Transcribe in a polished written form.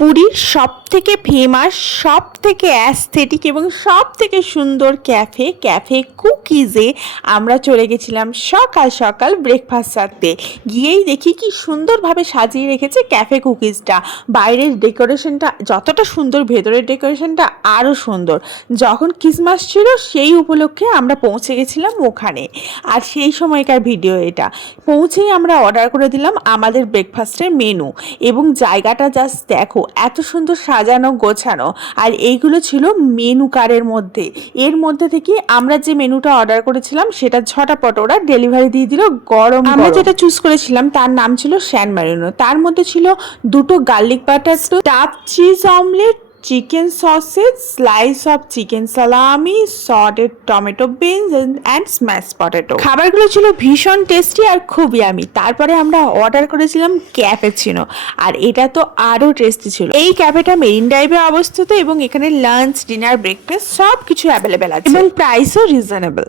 পুরীর সবথেকে ফেমাস, সবথেকে অ্যাস্থেটিক এবং সবথেকে সুন্দর ক্যাফে ক্যাফে কুকিজে আমরা চলে গেছিলাম সকাল সকাল ব্রেকফাস্ট সারতে। গিয়েই দেখি কি সুন্দরভাবে সাজিয়ে রেখেছে ক্যাফে কুকিজটা। বাইরের ডেকোরেশনটা যতটা সুন্দর, ভেতরের ডেকোরেশনটা আরও সুন্দর। যখন ক্রিসমাস ছিল সেই উপলক্ষে আমরা পৌঁছে গেছিলাম ওখানে, আর সেই সময়কার ভিডিও এটা। পৌঁছেই আমরা অর্ডার করে দিলাম আমাদের ব্রেকফাস্টের মেনু, এবং জায়গাটা জাস্ট দেখো, এত সুন্দর সাজানো গোছানো। আর এইগুলো ছিল মেনু কার্ডের মধ্যে। এর মধ্যে থেকে আমরা যে মেনুটা অর্ডার করেছিলাম সেটা ঝটাপট ওরা ডেলিভারি দিয়ে দিল গরম। আমরা যেটা চুজ করেছিলাম তার নাম ছিল স্যান মারিনো। তার মধ্যে ছিল দুটো garlic butter stuffed cheese omelette, chicken sausage, slice of chicken salami, sauteed tomato beans and smash potato. খাবারগুলো ছিল ভীষণ টেস্টি আর খুব ইয়ামি। তারপরে আমরা অর্ডার করেছিলাম ক্যাপুচিনো, আর এটা তো আরও টেস্টি ছিল। এই ক্যাফেটা মেরিন ড্রাইভে অবস্থিত এবং এখানে লাঞ্চ, ডিনার, ব্রেকফাস্ট সব কিছু অ্যাভেলেবেল আছে এবং প্রাইসও রিজনেবল।